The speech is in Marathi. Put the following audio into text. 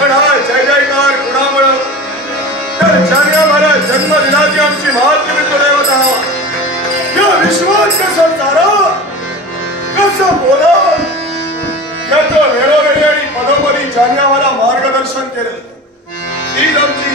पण हा जय जयकार कुणामुळं तर जाण्या मला जन्म दिनाची आमची महात्मिक देवता या विश्वात कसं चारा कसं बोला याचं वेळोवेळी आणि पदोपदी जाण्यावाला मार्गदर्शन केलं. हीच आमची